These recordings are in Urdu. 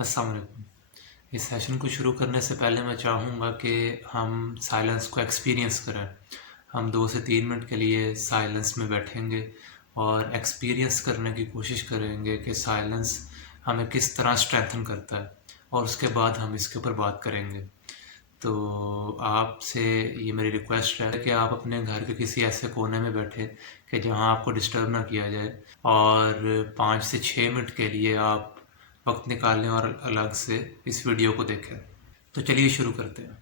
السلام علیکم۔ اس سیشن کو شروع کرنے سے پہلے میں چاہوں گا کہ ہم سائلنس کو ایکسپیرینس کریں۔ ہم 2 سے 3 منٹ کے لیے سائلنس میں بیٹھیں گے اور ایکسپیرینس کرنے کی کوشش کریں گے کہ سائلنس ہمیں کس طرح اسٹرینتھن کرتا ہے، اور اس کے بعد ہم اس کے اوپر بات کریں گے۔ تو آپ سے یہ میری ریکویسٹ ہے کہ آپ اپنے گھر کے کسی ایسے کونے میں بیٹھیں کہ جہاں آپ کو ڈسٹرب نہ کیا جائے، اور 5 سے 6 منٹ کے لیے آپ وقت نکالیں اور الگ سے اس ویڈیو کو دیکھیں۔ تو چلیے شروع کرتے ہیں۔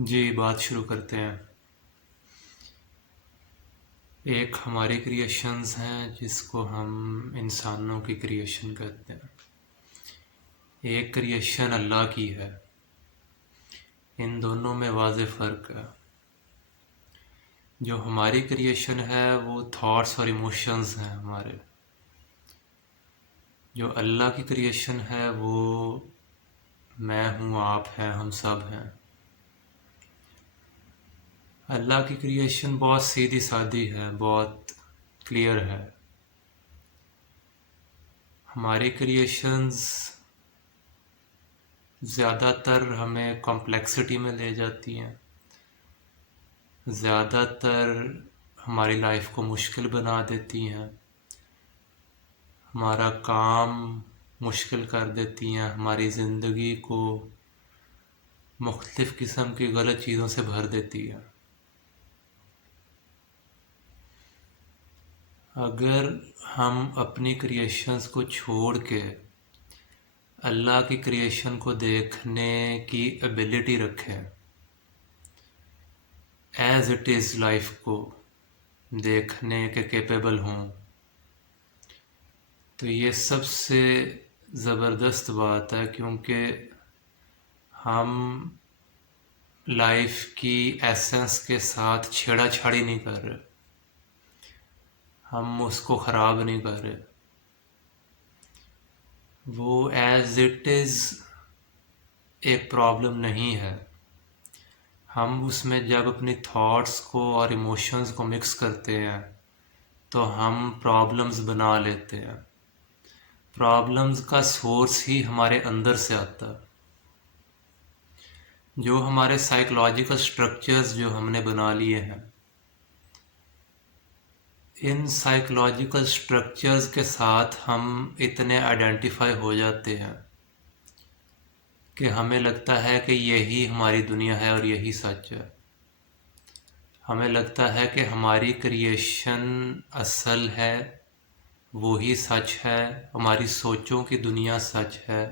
جی، بات شروع کرتے ہیں۔ ایک ہماری کریشنز ہیں جس کو ہم انسانوں کی کریشن کہتے ہیں، ایک کریشن اللہ کی ہے۔ ان دونوں میں واضح فرق ہے۔ جو ہماری کریشن ہے وہ تھاٹس اور ایموشنز ہیں ہمارے۔ جو اللہ کی کریشن ہے وہ میں ہوں، آپ ہیں، ہم سب ہیں۔ اللہ کی کریشن بہت سیدھی سادی ہے، بہت کلیئر ہے۔ ہماری کریشنز زیادہ تر ہمیں کمپلیکسٹی میں لے جاتی ہیں، زیادہ تر ہماری لائف کو مشکل بنا دیتی ہیں، ہمارا کام مشکل کر دیتی ہیں، ہماری زندگی کو مختلف قسم کی غلط چیزوں سے بھر دیتی ہے۔ اگر ہم اپنی کریشنز کو چھوڑ کے اللہ کی کریشن کو دیکھنے کی ایبلٹی رکھیں، ایز اٹ از لائف کو دیکھنے کے کیپیبل ہوں، تو یہ سب سے زبردست بات ہے، کیونکہ ہم لائف کی ایسنس کے ساتھ چھیڑا چھاڑی نہیں کر رہے، ہم اس کو خراب نہیں کر رہے، وہ ایز اٹ از ایک پرابلم نہیں ہے۔ ہم اس میں جب اپنی تھاٹس کو اور ایموشنز کو مکس کرتے ہیں تو ہم پرابلمز بنا لیتے ہیں۔ پرابلمز کا سورس ہی ہمارے اندر سے آتا ہے، جو ہمارے سائیکولوجیکل سٹرکچرز جو ہم نے بنا لیے ہیں، ان سائیکولوجیکل سٹرکچرز کے ساتھ ہم اتنے آئیڈینٹیفائی ہو جاتے ہیں کہ ہمیں لگتا ہے کہ یہی ہماری دنیا ہے اور یہی سچ ہے۔ ہمیں لگتا ہے کہ ہماری کریشن اصل ہے، وہی سچ ہے، ہماری سوچوں کی دنیا سچ ہے،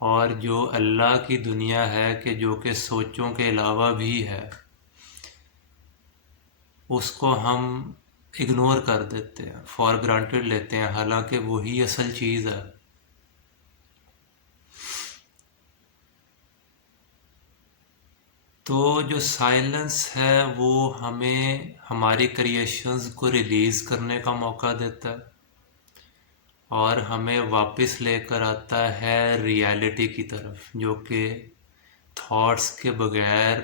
اور جو اللہ کی دنیا ہے کہ جو کہ سوچوں کے علاوہ بھی ہے، اس کو ہم اگنور کر دیتے ہیں، فار گرانٹیڈ لیتے ہیں، حالانکہ وہی اصل چیز ہے۔ تو جو سائلنس ہے وہ ہمیں ہماری کریشنز کو ریلیز کرنے کا موقع دیتا ہے، اور ہمیں واپس لے کر آتا ہے ریالٹی کی طرف، جو کہ تھاٹس کے بغیر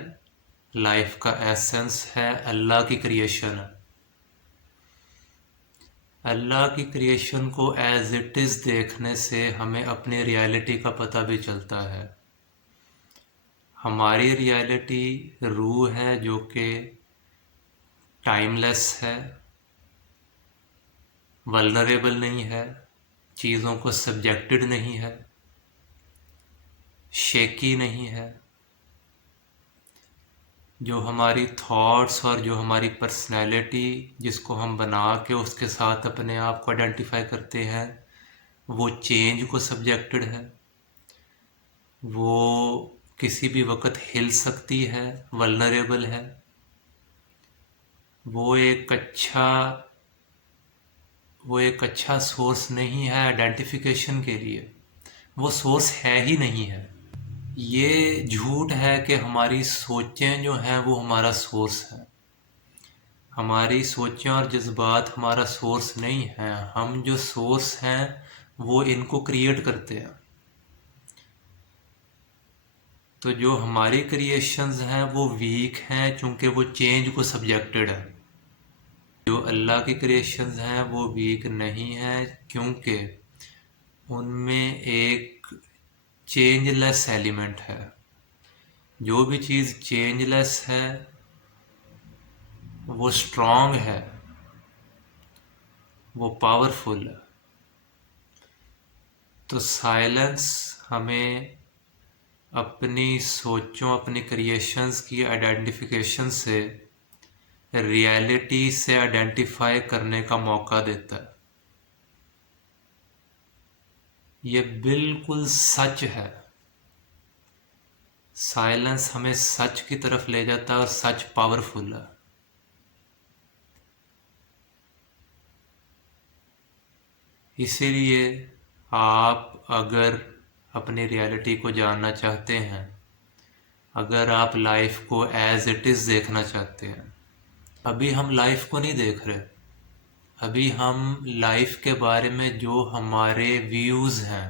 لائف کا ایسنس ہے، اللہ کی کریشن ہے۔ اللہ کی کریشن کو ایز اٹ از دیکھنے سے ہمیں اپنی ریالٹی کا پتہ بھی چلتا ہے۔ ہماری ریالٹی روح ہے، جو کہ ٹائم لیس ہے، ولنریبل نہیں ہے، چیزوں کو سبجیکٹڈ نہیں ہے، شیکی نہیں ہے۔ جو ہماری تھاٹس اور جو ہماری پرسنالٹی جس کو ہم بنا کے اس کے ساتھ اپنے آپ کو آئیڈینٹیفائی کرتے ہیں، وہ چینج کو سبجیکٹڈ ہے، وہ کسی بھی وقت ہل سکتی ہے، ولنریبل ہے، وہ ایک اچھا سورس نہیں ہے آئیڈینٹیفیکیشن کے لیے، وہ سورس ہے ہی نہیں ہے۔ یہ جھوٹ ہے کہ ہماری سوچیں جو ہیں وہ ہمارا سورس ہے۔ ہماری سوچیں اور جذبات ہمارا سورس نہیں ہیں، ہم جو سورس ہیں وہ ان کو کریٹ کرتے ہیں۔ تو جو ہماری کریشنز ہیں وہ ویک ہیں، چونکہ وہ چینج کو سبجیکٹڈ ہے۔ جو اللہ کی کریشنز ہیں وہ ویک نہیں ہیں، کیونکہ ان میں ایک چینج لیس ایلیمنٹ ہے۔ جو بھی چیز چینج لیس ہے وہ اسٹرانگ ہے، وہ پاورفل ہے۔ تو سائلنس ہمیں اپنی سوچوں، اپنی کریشنز کی آئیڈینٹیفیکیشن سے ریالٹی سے آئیڈینٹیفائی کرنے کا موقع دیتا ہے۔ یہ بالکل سچ ہے۔ سائلنس ہمیں سچ کی طرف لے جاتا ہے، اور سچ پاورفل ہے۔ اسی لیے آپ اگر اپنی ریالٹی کو جاننا چاہتے ہیں، اگر آپ لائف کو ایز اٹ از دیکھنا چاہتے ہیں، ابھی ہم لائف کو نہیں دیکھ رہے، ابھی ہم لائف کے بارے میں جو ہمارے ویوز ہیں،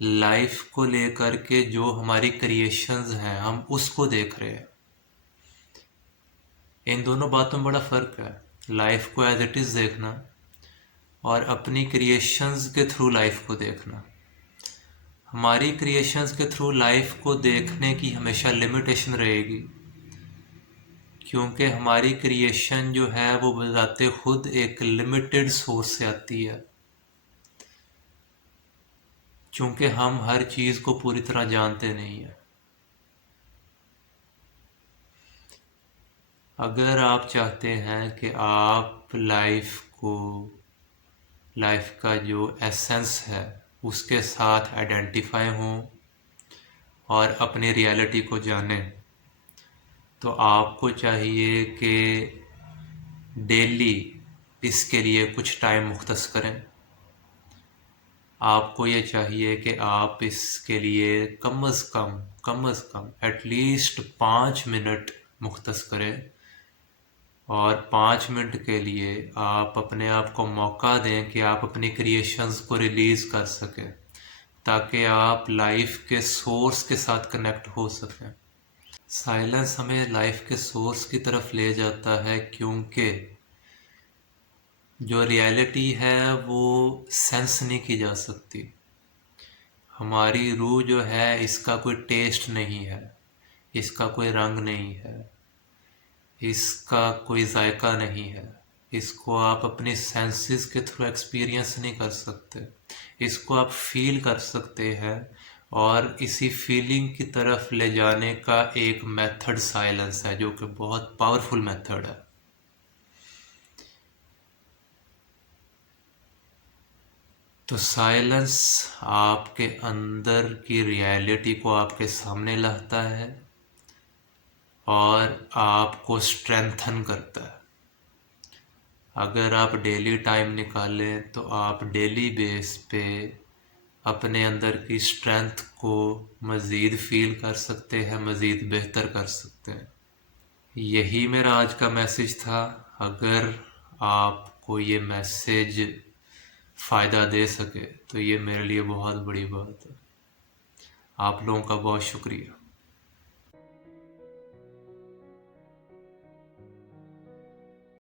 لائف کو لے کر کے جو ہماری کریشنز ہیں، ہم اس کو دیکھ رہے ہیں۔ ان دونوں باتوں میں بڑا فرق ہے، لائف کو ایز اٹ از دیکھنا اور اپنی کریشنز کے تھرو لائف کو دیکھنا۔ ہماری کریشنز کے تھرو لائف کو دیکھنے کی ہمیشہ لمیٹیشن رہے گی، کیونکہ ہماری کریشن جو ہے وہ بذات خود ایک لمیٹڈ سورس سے آتی ہے، چونکہ ہم ہر چیز کو پوری طرح جانتے نہیں ہیں۔ اگر آپ چاہتے ہیں کہ آپ لائف کا جو ایسنس ہے اس کے ساتھ آئیڈینٹیفائی ہوں اور اپنی ریالٹی کو جانیں، تو آپ کو چاہیے کہ ڈیلی اس کے لیے کچھ ٹائم مختص کریں۔ آپ کو یہ چاہیے کہ آپ اس کے لیے کم از کم ایٹ لیسٹ 5 منٹ مختص کریں، اور 5 منٹ کے لیے آپ اپنے آپ کو موقع دیں کہ آپ اپنی کریشنز کو ریلیز کر سکیں، تاکہ آپ لائف کے سورس کے ساتھ کنیکٹ ہو سکیں۔ سائلنس ہمیں لائف کے سورس کی طرف لے جاتا ہے، کیونکہ جو ریالٹی ہے وہ سینس نہیں کی جا سکتی۔ ہماری روح جو ہے اس کا کوئی ٹیسٹ نہیں ہے، اس کا کوئی رنگ نہیں ہے، اس کا کوئی ذائقہ نہیں ہے، اس کو آپ اپنی سینسز کے تھرو ایکسپیرینس نہیں کر سکتے۔ اس کو آپ فیل کر سکتے ہیں، اور اسی فیلنگ کی طرف لے جانے کا ایک میتھڈ سائلنس ہے، جو کہ بہت پاورفل میتھڈ ہے۔ تو سائلنس آپ کے اندر کی ریالٹی کو آپ کے سامنے لاتا ہے اور آپ کو اسٹرینتھن کرتا ہے۔ اگر آپ ڈیلی ٹائم نکالیں تو آپ ڈیلی بیس پہ اپنے اندر کی اسٹرینتھ کو مزید فیل کر سکتے ہیں، مزید بہتر کر سکتے ہیں۔ یہی میرا آج کا میسج تھا۔ اگر آپ کو یہ میسج فائدہ دے سکے تو یہ میرے لیے بہت بڑی بات ہے۔ آپ لوگوں کا بہت شکریہ۔